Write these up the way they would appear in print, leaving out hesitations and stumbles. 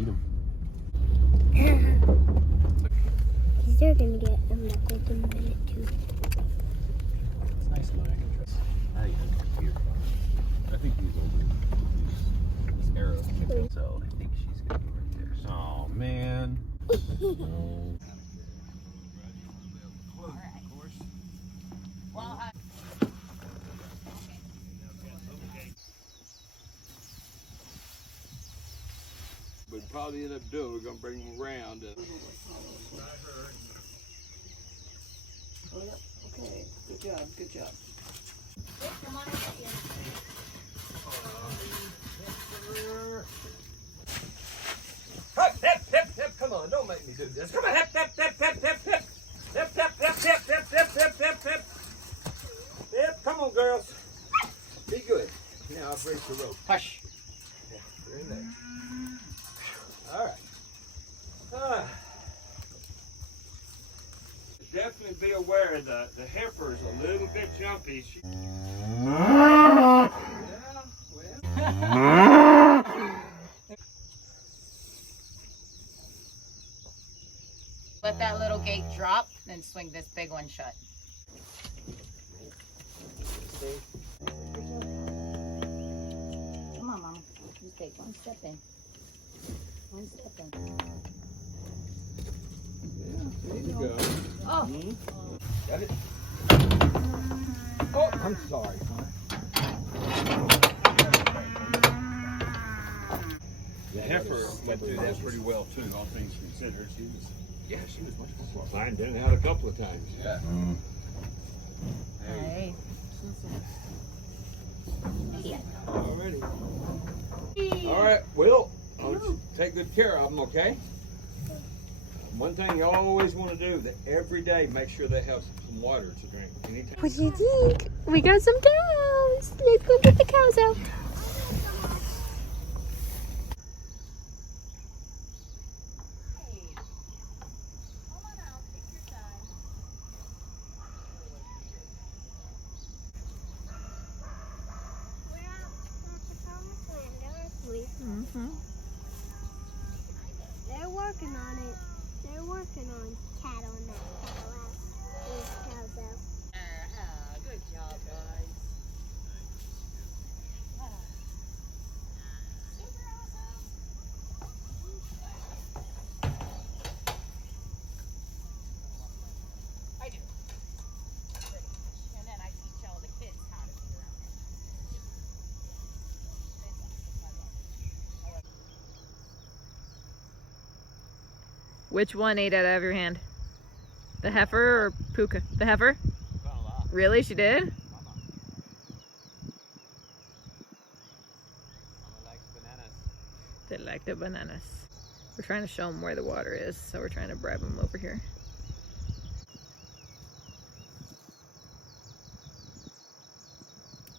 eat them. They're gonna get a knuckled in a minute too. It's nice leg. I think these will do this arrow. So I think she's gonna be right there. So, oh man. But probably end up doing, we're gonna bring them around. Oh, yeah. Okay. Good job. Good job. Come on, Hip, hip, hip, hip. Come on, don't make me do this. Come on, hip, hip, hip, hip, hip, hip. Hip, hip, hip, hip, hip, hip, hip, hip, hip. Hip, come on, girls. Be good. Now I'll break the rope. Hush. Yeah, you're in there. All right. Definitely be aware the heifer is a little bit jumpy. Yeah, well. Let that little gate drop, then swing this big one shut. Come on, Mama. You take one step in. One step in. There you go. Oh. Got it? Oh, I'm sorry, huh? The heifer went through that pretty well too, all things considered. She was much more fine. Done out a couple of times. Yeah. Hey. Yeah. Alrighty. All right, Will. Take good care of them, okay? One thing you always want to do, that every day, make sure they have some water to drink. Anytime. what do you think? We got some cows. Let's go get the cows out. Mm-hmm. They're working on it. They're working on cattle and that cattle out. These cows out. Good job, guys. I do. And then I teach all the kids how to be around it. Which one ate out of your hand? The heifer or Puka? The heifer? Really? She did? Mama likes bananas. They like the bananas. We're trying to show them where the water is, so we're trying to bribe them over here.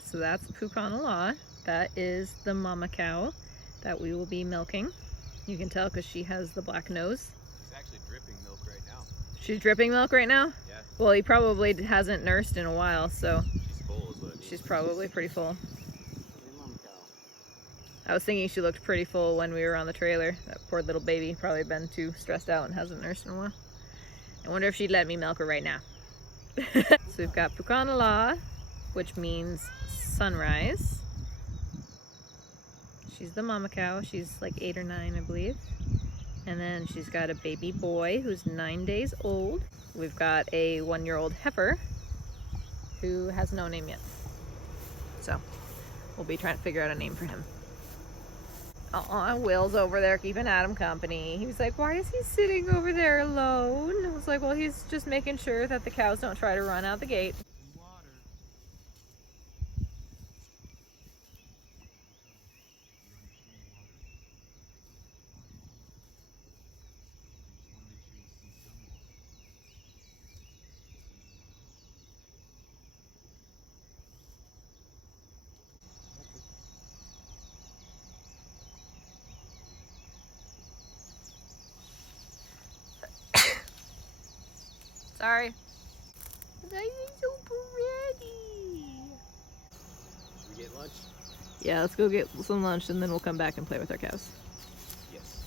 So that's Puki. That is the mama cow that we will be milking. You can tell because she has the black nose. She's actually dripping milk right now. She's dripping milk right now? Yeah. Well, he probably hasn't nursed in a while, so She's full is what it means. she's probably pretty full. Hey, mom cow. I was thinking she looked pretty full when we were on the trailer. That poor little baby probably been too stressed out and hasn't nursed in a while. I wonder if she'd let me milk her right now. So we've got Puki, which means sunrise. She's the mama cow. She's like 8 or 9, I believe. And then she's got a baby boy who's 9 days old. We've got a 1-year-old heifer who has no name yet. So we'll be trying to figure out a name for him. Will's over there keeping Adam company. He was like, why is he sitting over there alone? I was like, well, he's just making sure that the cows don't try to run out the gate. Sorry. They're so pretty. Should we get lunch? Yeah, let's go get some lunch and then we'll come back and play with our cows. Yes.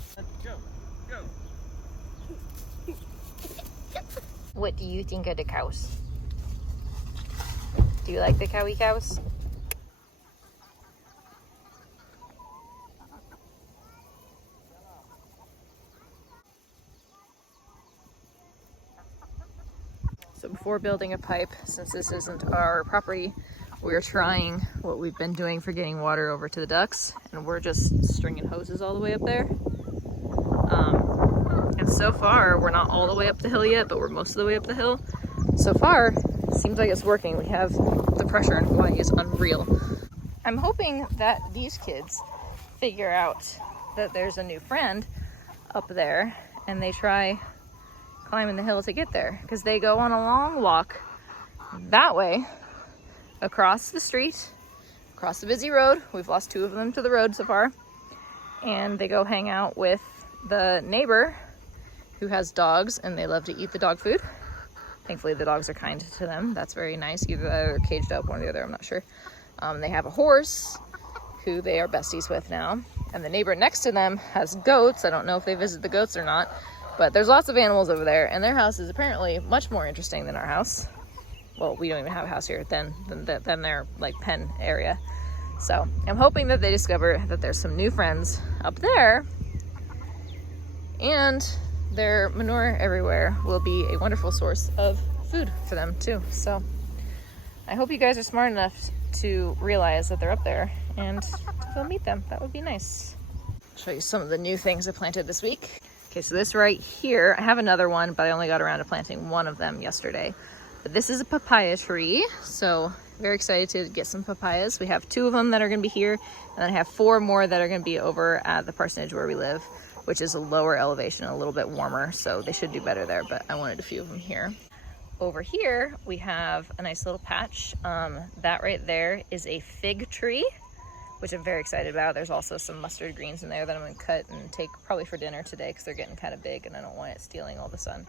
What do you think of the cows? Do you like the cowy cows? So before building a pipe, since this isn't our property, we're trying what we've been doing for getting water over to the ducks, and we're just stringing hoses all the way up there. And so far, we're not all the way up the hill yet, but we're most of the way up the hill. So far, it seems like it's working. We have the pressure in Hawaii is unreal. I'm hoping that these kids figure out that there's a new friend up there, and they try climbing the hill to get there, because they go on a long walk that way across the street, across the busy road. We've lost 2 of them to the road so far, and they go hang out with the neighbor who has dogs, and they love to eat the dog food. Thankfully the dogs are kind to them. That's very nice. Either they're caged up, one or the other, I'm not sure. They have a horse who they are besties with now, and the neighbor next to them has goats. I don't know if they visit the goats or not, but there's lots of animals over there, and their house is apparently much more interesting than our house. Well, we don't even have a house here, than their like pen area. So I'm hoping that they discover that there's some new friends up there, and their manure everywhere will be a wonderful source of food for them too. So I hope you guys are smart enough to realize that they're up there and to go meet them. That would be nice. I'll show you some of the new things I planted this week. Okay, so this right here, I have another one, but I only got around to planting one of them yesterday. But this is a papaya tree, so very excited to get some papayas. We have 2 of them that are gonna be here, and then I have 4 more that are gonna be over at the parsonage where we live, which is a lower elevation, a little bit warmer, so they should do better there, but I wanted a few of them here. Over here, we have a nice little patch. That right there is a fig tree, which I'm very excited about. There's also some mustard greens in there that I'm gonna cut and take probably for dinner today, because they're getting kind of big and I don't want it stealing all the sun.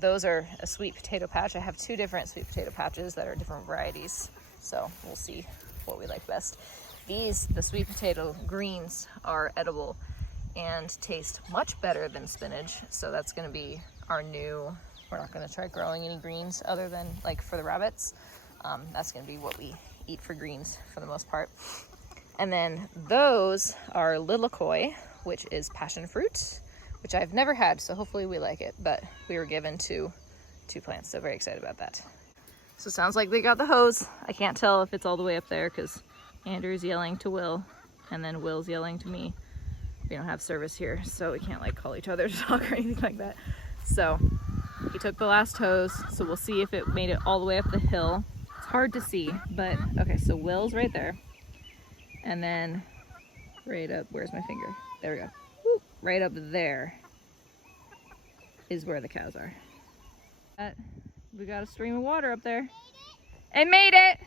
Those are a sweet potato patch. I have 2 different sweet potato patches that are different varieties, so we'll see what we like best. These, the sweet potato greens, are edible and taste much better than spinach, so that's gonna be our new, we're not gonna try growing any greens other than like for the rabbits. That's gonna be what we eat for greens for the most part. And then those are lilikoi, which is passion fruit, which I've never had, so hopefully we like it, but we were given 2 plants, so very excited about that. So it sounds like they got the hose. I can't tell if it's all the way up there because Andrew's yelling to Will, and then Will's yelling to me. We don't have service here, so we can't like call each other to talk or anything like that. So he took the last hose, so we'll see if it made it all the way up the hill. It's hard to see, but okay, so Will's right there. And then right up, where's my finger? There we go. Woo, right up there is where the cows are. We got a stream of water up there. It made it!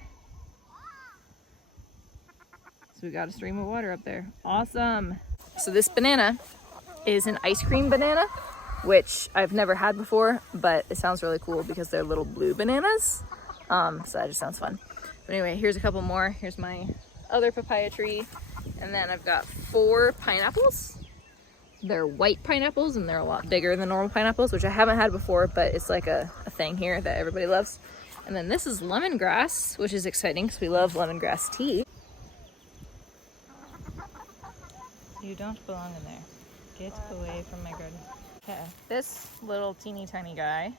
So we got a stream of water up there. Awesome. So this banana is an ice cream banana, which I've never had before, but it sounds really cool because they're little blue bananas. So that just sounds fun. But anyway, here's a couple more. Here's my other papaya tree. And then I've got 4 pineapples. They're white pineapples, and they're a lot bigger than normal pineapples, which I haven't had before, but it's like a thing here that everybody loves. And then this is lemongrass, which is exciting because we love lemongrass tea. You don't belong in there. Get away from my garden. Okay, this little teeny tiny guy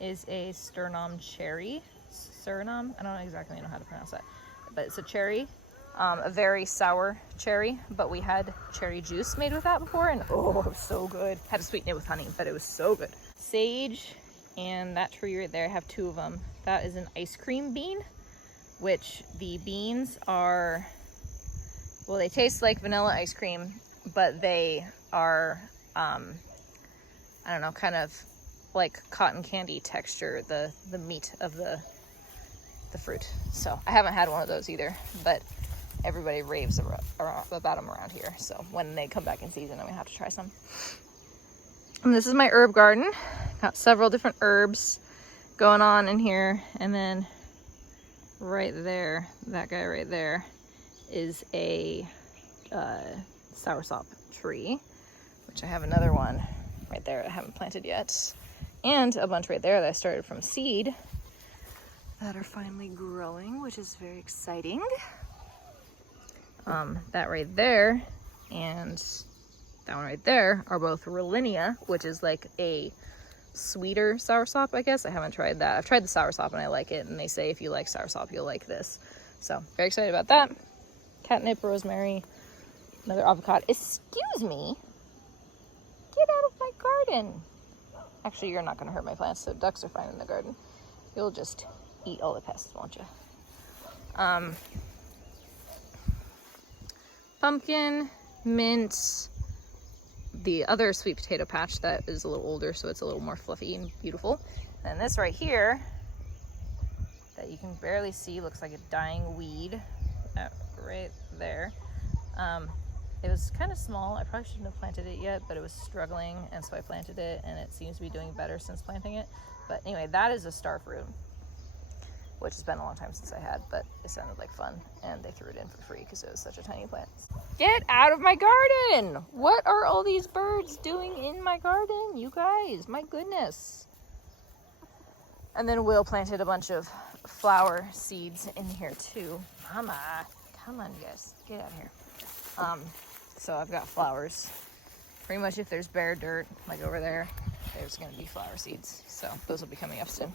is a sternum cherry. Suriname? I don't exactly know how to pronounce that, but it's a cherry. A very sour cherry, but we had cherry juice made with that before, and oh, it was so good. Had to sweeten it with honey, but it was so good. Sage and that tree right there, I have 2 of them. That is an ice cream bean, which the beans are, well, they taste like vanilla ice cream, but they are, I don't know, kind of like cotton candy texture, the meat of the fruit. So I haven't had one of those either, but everybody raves about them around here. So when they come back in season, I'm gonna have to try some. And this is my herb garden. Got several different herbs going on in here. And then right there, that guy right there is a soursop tree, which I have another one right there I haven't planted yet. And a bunch right there that I started from seed that are finally growing, which is very exciting. That right there and that one right there are both Rollinia, which is like a sweeter soursop, I guess. I haven't tried that. I've tried the soursop and I like it, and they say if you like soursop, you'll like this. So, very excited about that. Catnip, rosemary, another avocado. Excuse me. Get out of my garden. Actually, you're not going to hurt my plants, so ducks are fine in the garden. You'll just eat all the pests, won't you? Pumpkin, mint, the other sweet potato patch that is a little older, so it's a little more fluffy and beautiful. And this right here, that you can barely see, looks like a dying weed right there. It was kind of small. I probably shouldn't have planted it yet, but it was struggling, and so I planted it, and it seems to be doing better since planting it. But anyway, that is a star fruit, which has been a long time since I had, but it sounded like fun, and they threw it in for free because it was such a tiny plant. Get out of my garden! What are all these birds doing in my garden, you guys? My goodness. And then Will planted a bunch of flower seeds in here too. Mama, come on, you guys, get out of here. So I've got flowers. Pretty much if there's bare dirt, like over there, there's gonna be flower seeds. So those will be coming up soon.